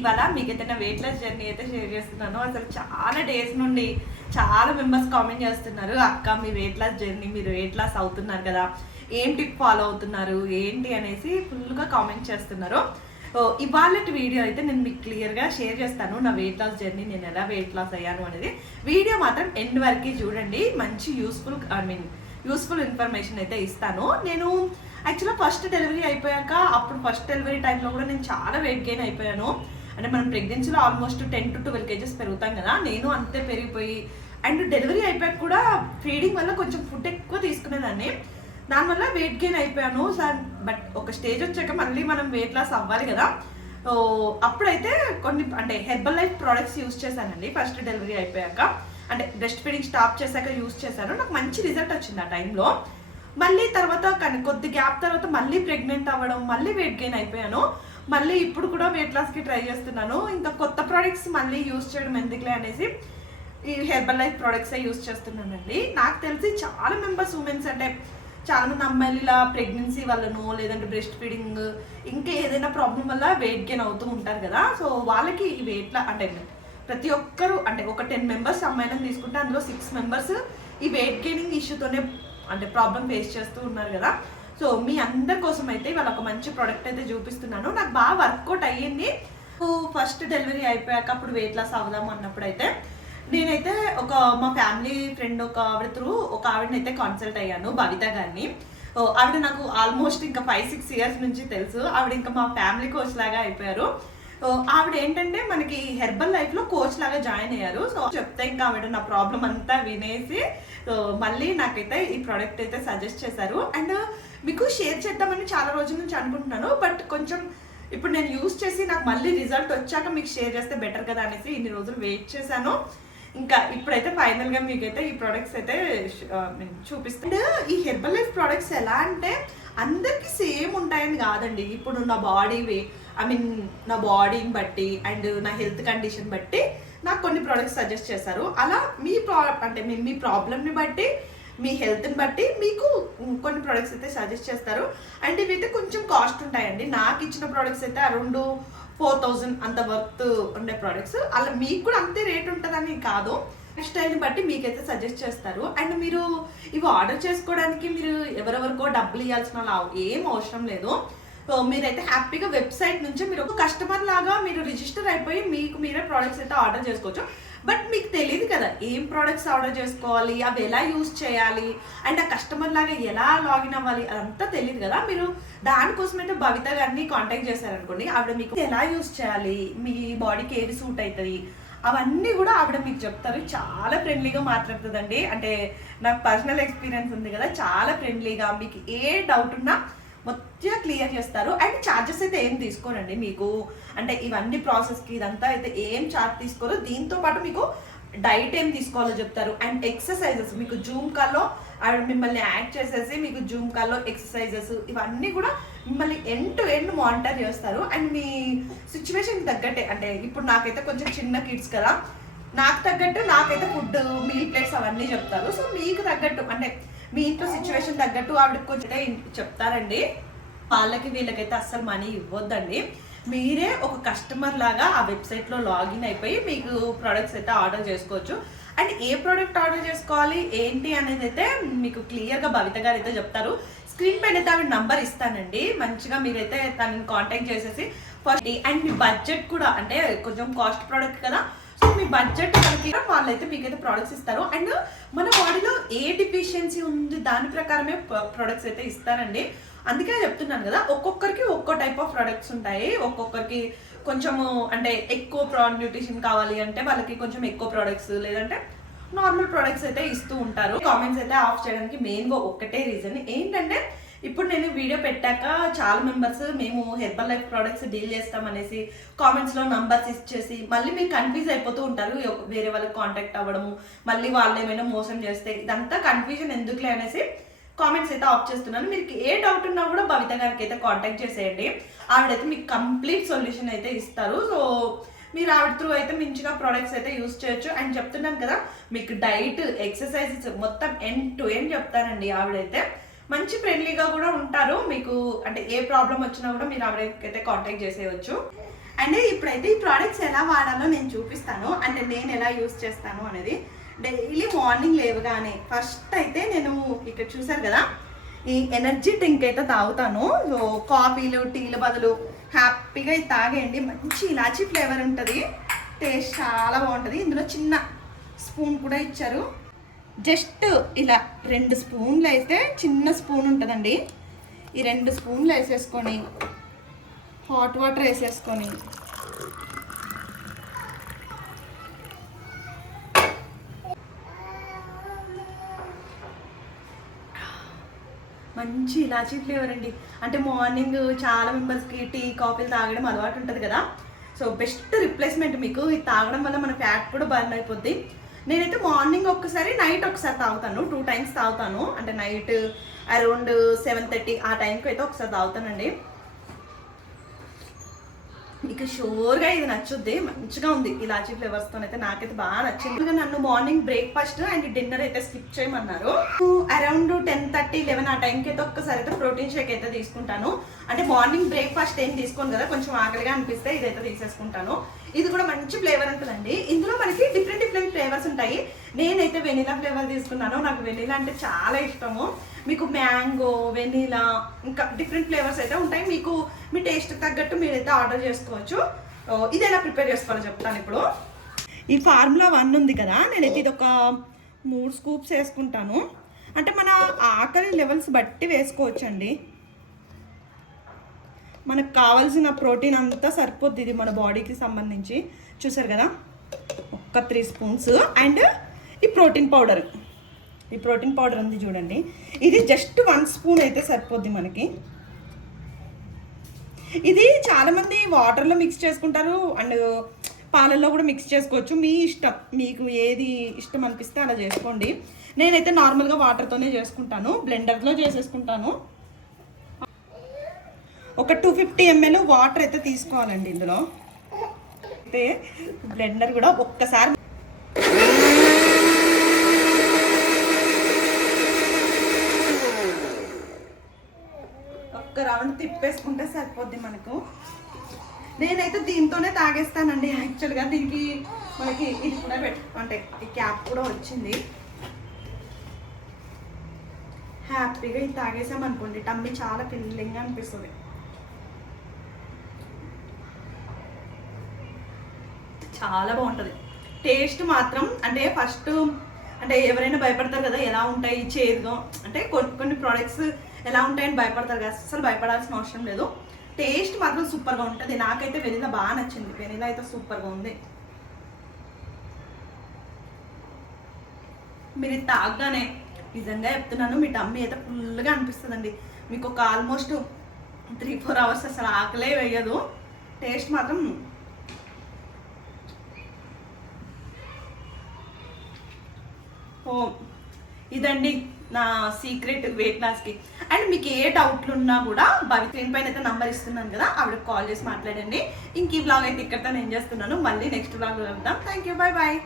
ఇవాళ మీకైతే నా వెయిట్ లాస్ జర్నీ అయితే షేర్ చేస్తున్నాను. అసలు చాలా డేస్ నుండి చాలా మెంబర్స్ కామెంట్ చేస్తున్నారు, అక్క మీ వెయిట్ లాస్ జర్నీ, మీరు వెయిట్ లాస్ అవుతున్నారు కదా, ఏం టిప్ ఫాలో అవుతున్నారు ఏంటి అనేసి ఫుల్గా కామెంట్ చేస్తున్నారు. ఇవాళ వీడియో అయితే నేను మీకు క్లియర్గా షేర్ చేస్తాను, నా వెయిట్ లాస్ జర్నీ, నేను ఎలా వెయిట్ లాస్ అయ్యాను అనేది. వీడియో మాత్రం ఎండ్ వరకు చూడండి, మంచి యూస్ఫుల్ ఇన్ఫర్మేషన్ అయితే ఇస్తాను. నేను యాక్చువల్గా ఫస్ట్ డెలివరీ అయిపోయాక, అప్పుడు ఫస్ట్ డెలివరీ టైంలో కూడా నేను చాలా వెయిట్ గెయిన్ అయిపోయాను. అంటే మనం ప్రెగ్నెన్సీలో ఆల్మోస్ట్ 10 to 12 kgs పెరుగుతాం కదా, నేను అంతే పెరిగిపోయి, అండ్ డెలివరీ అయిపోయాక కూడా ఫీడింగ్ వల్ల కొంచెం ఫుడ్ ఎక్కువ తీసుకునేదాన్ని, దానివల్ల వెయిట్ గెయిన్ అయిపోయాను. బట్ ఒక స్టేజ్ వచ్చాక మళ్ళీ మనం వెయిట్ లాస్ అవ్వాలి కదా, అప్పుడైతే కొన్ని అంటే హెర్బల్ లైఫ్ ప్రోడక్ట్స్ యూస్ చేశానండి. ఫస్ట్ డెలివరీ అయిపోయాక అంటే బ్రెస్ట్ ఫీడింగ్ స్టాప్ చేశాక యూస్ చేశాను, నాకు మంచి రిజల్ట్ వచ్చింది ఆ టైంలో. మళ్ళీ తర్వాత కొద్ది గ్యాప్ తర్వాత మళ్ళీ ప్రెగ్నెంట్ అవ్వడం, మళ్ళీ వెయిట్ గెయిన్ అయిపోయాను. మళ్ళీ ఇప్పుడు కూడా వెయిట్ లాస్కి ట్రై చేస్తున్నాను. ఇంకా కొత్త ప్రోడక్ట్స్ మళ్ళీ యూస్ చేయడం ఎందుకులే అనేసి ఈ హెర్బల్ లైఫ్ ప్రోడక్ట్సే యూస్ చేస్తున్నానండి. నాకు తెలిసి చాలా మెంబర్స్ ఉమెన్స్ అంటే చాలామంది అమ్మాయిలు ఇలా ప్రెగ్నెన్సీ వల్లనో లేదంటే బ్రెస్ట్ ఫీడింగ్ ఇంకా ఏదైనా ప్రాబ్లం వల్ల వెయిట్ గెయిన్ అవుతూ ఉంటారు కదా. సో వాళ్ళకి ఈ వెయిట్లో అంటే ప్రతి ఒక్కరు అంటే ఒక 10 members అమ్మాయిలను తీసుకుంటే అందులో 6 members ఈ వెయిట్ గెయినింగ్ ఇష్యూతోనే అంటే ప్రాబ్లం ఫేస్ చేస్తూ ఉన్నారు కదా. సో మీ అందరి కోసం అయితే ఇవాళ ఒక మంచి ప్రోడక్ట్ అయితే చూపిస్తున్నాను, నాకు బాగా వర్కౌట్ అయ్యింది. ఫస్ట్ డెలివరీ అయిపోయాక అప్పుడు వెయిట్ లాస్ అవుదాం అన్నప్పుడు అయితే నేనైతే మా ఫ్యామిలీ ఫ్రెండ్ ఒక ఆవిడని అయితే కన్సల్ట్ అయ్యాను, భవిత గారిని. ఆవిడ నాకు ఆల్మోస్ట్ ఇంకా 5-6 years నుంచి తెలుసు. ఆవిడ ఇంకా మా ఫ్యామిలీ కోచ్ లాగా అయిపోయారు. ఆవిడ ఏంటంటే మనకి హెర్బల్ లైఫ్లో కోచ్ లాగా జాయిన్ అయ్యారు. సో చెప్తే ఇంకా ఆవిడ నా ప్రాబ్లం అంతా వినేసి మళ్ళీ నాకైతే ఈ ప్రోడక్ట్ అయితే సజెస్ట్ చేశారు. అండ్ మీకు షేర్ చేద్దామని చాలా రోజుల నుంచి అనుకుంటున్నాను, బట్ కొంచెం ఇప్పుడు నేను యూస్ చేసి నాకు మళ్ళీ రిజల్ట్ వచ్చాక మీకు షేర్ చేస్తే బెటర్ కదా అనేసి ఇన్ని రోజులు వెయిట్ చేశాను. ఇంకా ఇప్పుడైతే ఫైనల్గా మీకైతే ఈ ప్రోడక్ట్స్ అయితే చూపిస్తాను. ఈ హెర్బల్ లైఫ్ ప్రోడక్ట్స్ ఎలా అంటే అందరికీ సేమ్ ఉంటాయని కాదండి. ఇప్పుడు నా నా బాడీని బట్టి అండ్ నా హెల్త్ కండిషన్ బట్టి నాకు కొన్ని ప్రోడక్ట్స్ సజెస్ట్ చేశారు. అలా మీ ప్రాబ్లమ్ని బట్టి మీ హెల్త్ని బట్టి మీకు కొన్ని ప్రోడక్ట్స్ అయితే సజెస్ట్ చేస్తారు. అండ్ ఇవైతే కొంచెం కాస్ట్ ఉంటాయండి. నాకు ఇచ్చిన ప్రోడక్ట్స్ అయితే అరౌండ్ 4000 అంత వర్త్ ఉండే ప్రోడక్ట్స్. అలా మీకు కూడా అంతే రేట్ ఉంటుందని కాదు, స్టైల్ని బట్టి మీకైతే సజెస్ట్ చేస్తారు. అండ్ మీరు ఇవి ఆర్డర్ చేసుకోవడానికి మీరు ఎవరెవరికో డబ్బులు ఇవ్వాల్సిన ఏం అవసరం లేదు. సో మీరైతే హ్యాపీగా వెబ్సైట్ నుంచి మీరు ఒక కస్టమర్ లాగా మీరు రిజిస్టర్ అయిపోయి మీకు మీరే ప్రోడక్ట్స్ అయితే ఆర్డర్ చేసుకోవచ్చు. బట్ మీకు తెలియదు కదా ఏం ప్రోడక్ట్స్ ఆర్డర్ చేసుకోవాలి, అవి ఎలా యూస్ చేయాలి, అండ్ ఆ కస్టమర్ లాగా ఎలా లాగిన్ అవ్వాలి అదంతా తెలియదు కదా. మీరు దానికోసం అయితే భవిత గారిని కాంటాక్ట్ చేశారనుకోండి, ఆవిడ మీకు ఎలా యూస్ చేయాలి, మీ బాడీకి ఏది సూట్ అవుతుంది అవన్నీ కూడా ఆవిడ మీకు చెప్తారు. చాలా ఫ్రెండ్లీగా మాట్లాడుతుందండి. అంటే నాకు పర్సనల్ ఎక్స్పీరియన్స్ ఉంది కదా, చాలా ఫ్రెండ్లీగా మీకు ఏ డౌట్ ఉన్నా మొత్తం క్లియర్ చేస్తారు. అండ్ ఛార్జెస్ అయితే ఏం తీసుకోరండి మీకు, అంటే ఇవన్నీ ప్రాసెస్కి ఇదంతా అయితే ఏం ఛార్జ్ తీసుకోరు. దీంతో పాటు మీకు డైట్ ఏం తీసుకోవాలో చెప్తారు. అండ్ ఎక్సర్సైజెస్ మీకు జూమ్ కాల్లో ఆవిడ మిమ్మల్ని యాడ్ చేసేసి మీకు జూమ్ కాల్లో ఎక్సర్సైజెస్ ఇవన్నీ కూడా మిమ్మల్ని ఎండ్ టు ఎండ్ మానిటర్ చేస్తారు. అండ్ మీ సిచ్యువేషన్ తగ్గట్టే, అంటే ఇప్పుడు నాకైతే కొంచెం చిన్న కిడ్స్ కదా, నాకు తగ్గట్టు నాకైతే ఫుడ్ మీల్ ప్లేట్స్ అవన్నీ చెప్తారు. సో మీకు తగ్గట్టు అంటే మీ ఇంట్లో సిచ్యువేషన్ తగ్గట్టు ఆవిడకి కొంచెం చెప్తారండి. వాళ్ళకి వీళ్ళకైతే అస్సలు మనీ ఇవ్వద్దండి. మీరే ఒక కస్టమర్ లాగా ఆ వెబ్సైట్లో లాగిన్ అయిపోయి మీకు ప్రోడక్ట్స్ అయితే ఆర్డర్ చేసుకోవచ్చు. అండ్ ఏ ప్రోడక్ట్ ఆర్డర్ చేసుకోవాలి ఏంటి అనేది అయితే మీకు క్లియర్గా భవిత గారు అయితే చెప్తారు. స్క్రీన్ పైన అయితే ఆవిడ నంబర్ ఇస్తానండి, మంచిగా మీరైతే తనని కాంటాక్ట్ చేసేసి ఫస్ట్. అండ్ మీ బడ్జెట్ కూడా అంటే కొంచెం కాస్ట్ ప్రోడక్ట్ కదా, సో మీ బడ్జెట్ వాళ్ళైతే మీకైతే ప్రోడక్ట్స్ ఇస్తారు. అండ్ మన బాడీలో ఏ డిఫిషియన్సీ ఉంది దాని ప్రకారమే ప్రోడక్ట్స్ అయితే ఇస్తారండి. అందుకే చెప్తున్నాను కదా, ఒక్కొక్కరికి ఒక్కో టైప్ ఆఫ్ ప్రోడక్ట్స్ ఉంటాయి. ఒక్కొక్కరికి కొంచెము అంటే ఎక్కువ న్యూట్రిషన్ కావాలి అంటే వాళ్ళకి కొంచెం ఎక్కువ ప్రోడక్ట్స్, లేదంటే నార్మల్ ప్రోడక్ట్స్ అయితే ఇస్తూ ఉంటారు. కామెంట్స్ అయితే ఆఫ్ చేయడానికి మెయిన్గా ఒక్కటే రీజన్ ఏంటంటే, ఇప్పుడు నేను వీడియో పెట్టాక చాలా మెంబర్స్ మేము హెర్బల్ లైఫ్ ప్రోడక్ట్స్ డీల్ చేస్తామనేసి కామెంట్స్లో నంబర్స్ ఇచ్చేసి మళ్ళీ మీరు కన్ఫ్యూజ్ అయిపోతూ ఉంటారు. వేరే వాళ్ళకి కాంటాక్ట్ అవ్వడము, మళ్ళీ వాళ్ళు ఏమైనా మోసం చేస్తే ఇదంతా కన్ఫ్యూజన్ ఎందుకులే అనేసి కామెంట్స్ అయితే ఆఫ్ చేస్తున్నాను. మీకు ఏ డౌట్ ఉన్నా కూడా భవిత గారికి అయితే కాంటాక్ట్ చేసేయండి, ఆవిడైతే మీకు కంప్లీట్ సొల్యూషన్ అయితే ఇస్తారు. సో మీరు ఆవిడ త్రూ అయితే మంచిగా ప్రోడక్ట్స్ అయితే యూస్ చేయొచ్చు. అండ్ చెప్తున్నాను కదా, మీకు డైట్ ఎక్సర్సైజెస్ మొత్తం ఎండ్ టు ఎండ్ చెప్తారండి. ఆవిడైతే మంచి ఫ్రెండ్లీగా కూడా ఉంటారు. మీకు అంటే ఏ ప్రాబ్లం వచ్చినా కూడా మీరు ఆవిడకైతే కాంటాక్ట్ చేసేయచ్చు. అండ్ ఇప్పుడైతే ఈ ప్రోడక్ట్స్ ఎలా వాడాలో నేను చూపిస్తాను, అంటే నేను ఎలా యూస్ చేస్తాను అనేది. డైలీ మార్నింగ్ లేవగానే ఫస్ట్ అయితే నేను ఇక్కడ చూసారు కదా ఈ ఎనర్జీ డ్రింక్ అయితే తాగుతాను. సో కాఫీలు టీల బదులు హ్యాపీగా ఇది తాగేయండి. మంచి ఇలాచీ ఫ్లేవర్ ఉంటుంది, టేస్ట్ చాలా బాగుంటుంది. ఇందులో చిన్న స్పూన్ కూడా ఇచ్చారు. జస్ట్ ఇలా 2 స్పూన్లు అయితే, చిన్న స్పూన్ ఉంటుందండి, ఈ 2 స్పూన్లు వేసేసుకొని హాట్ వాటర్ వేసేసుకొని మంచి ఇలాచీ ఫ్లేవర్ అండి. అంటే మార్నింగ్ చాలా మెంబర్స్కి టీ కాఫీలు తాగడం అలవాటు ఉంటుంది కదా, సో బెస్ట్ రిప్లేస్మెంట్ మీకు. ఇది తాగడం వల్ల మన ఫ్యాట్ కూడా బర్న్ అయిపోద్ది. నేనైతే మార్నింగ్ ఒక్కసారి నైట్ ఒకసారి తాగుతాను, 2 టైమ్స్ తాగుతాను. అంటే నైట్ అరౌండ్ 7:30 ఆ టైంకి అయితే ఒకసారి తాగుతానండి. మీకు షూర్గా ఇది నచ్చుద్ది, మంచిగా ఉంది ఇలాచీ ఫ్లేవర్స్తో అయితే. నాకైతే బాగా నచ్చింది. నన్ను మార్నింగ్ బ్రేక్ఫాస్ట్ అండ్ డిన్నర్ అయితే స్కిప్ చేయమన్నారు. అరౌండ్ 10:30-11 ఆ టైంకి అయితే ఒక్కసారి అయితే ప్రోటీన్ షేక్ అయితే తీసుకుంటాను. అంటే మార్నింగ్ బ్రేక్ఫాస్ట్ ఏం తీసుకోను కదా, కొంచెం ఆకలిగా అనిపిస్తే ఇదైతే తీసేసుకుంటాను. ఇది కూడా మంచి ఫ్లేవర్ ఉంటుందండి. ఇందులో మనకి డిఫరెంట్ ఫ్లేవర్స్ ఉంటాయి. నేనైతే వెనీలా ఫ్లేవర్ తీసుకున్నాను, నాకు వెనీలా అంటే చాలా ఇష్టము. మీకు మ్యాంగో, వెనీలా, ఇంకా డిఫరెంట్ ఫ్లేవర్స్ అయితే ఉంటాయి. మీకు మీ టేస్ట్ తగ్గట్టు మీరైతే ఆర్డర్ చేసుకోవచ్చు. ఇది ఎలా ప్రిపేర్ చేసుకోవాలో చెప్తాను ఇప్పుడు. ఈ ఫార్ములా 1 ఉంది కదా, నేనైతే ఇది ఒక 3 స్కూప్స్ వేసుకుంటాను. అంటే మన ఆకలి లెవెల్స్ బట్టి వేసుకోవచ్చండి. మనకు కావాల్సిన ప్రోటీన్ అంతా సరిపోద్ది ఇది మన బాడీకి సంబంధించి. చూసారు కదా, ఒక 3 స్పూన్స్. అండ్ ఈ ప్రోటీన్ పౌడర్ ఉంది చూడండి, ఇది జస్ట్ 1 స్పూన్ అయితే సరిపోద్ది మనకి. ఇది చాలామంది వాటర్లో మిక్స్ చేసుకుంటారు అండ్ పాలల్లో కూడా మిక్స్ చేసుకోవచ్చు, మీ ఇష్టం. మీకు ఏది ఇష్టం అనిపిస్తే అలా చేసుకోండి. నేనైతే నార్మల్గా వాటర్తోనే చేసుకుంటాను, బ్లెండర్లో చేసేసుకుంటాను. ఒక 250 ml వాటర్ అయితే తీసుకోవాలండి. ఇందులో అయితే బ్లెండర్ కూడా ఒక్కసారి ఒక్క రౌండ్ తిప్పేసుకుంటే సరిపోద్ది మనకు. నేనైతే దీంతోనే తాగేస్తానండి యాక్చువల్గా. దీనికి మనకి ఇది కూడా అంటే ఈ క్యాప్ కూడా వచ్చింది. హ్యాపీగా ఇది తాగేసామనుకోండి, టమ్మీ చాలా ఫిల్లింగ్గా అనిపిస్తుంది. చాలా బాగుంటుంది టేస్ట్ మాత్రం. అంటే ఫస్ట్ అంటే ఎవరైనా భయపడతారు కదా, ఎలా ఉంటాయి చేదుగా, అంటే కొన్ని ప్రోడక్ట్స్ ఎలా ఉంటాయని భయపడతారు కదా, అసలు భయపడాల్సిన అవసరం లేదు. టేస్ట్ మాత్రం సూపర్గా ఉంటుంది. నాకైతే వెనీలా బాగా నచ్చింది, వెనీలా అయితే సూపర్గా ఉంది. మీరు ఇది తాగగానే నిజంగా చెప్తున్నాను, మీ టమ్మీ అయితే ఫుల్గా అనిపిస్తుందండి. మీకు ఒక ఆల్మోస్ట్ 3-4 అవర్స్ అసలు ఆకలే వేయదు. టేస్ట్ మాత్రం ఇదండి నా సీక్రెట్ వెయిట్ లాస్కి. అండ్ మీకు ఏ డౌట్లు ఉన్నా కూడా స్క్రీన్ పైన అయితే నంబర్ ఇస్తున్నాను కదా, ఆవిడకి కాల్ చేసి మాట్లాడండి. ఇంక ఈ వ్లాగ్ అయితే ఇక్కడితో నేను చేస్తున్నాను. మళ్ళీ నెక్స్ట్ వ్లాగ్ వెళ్దాం. Thank you, bye bye.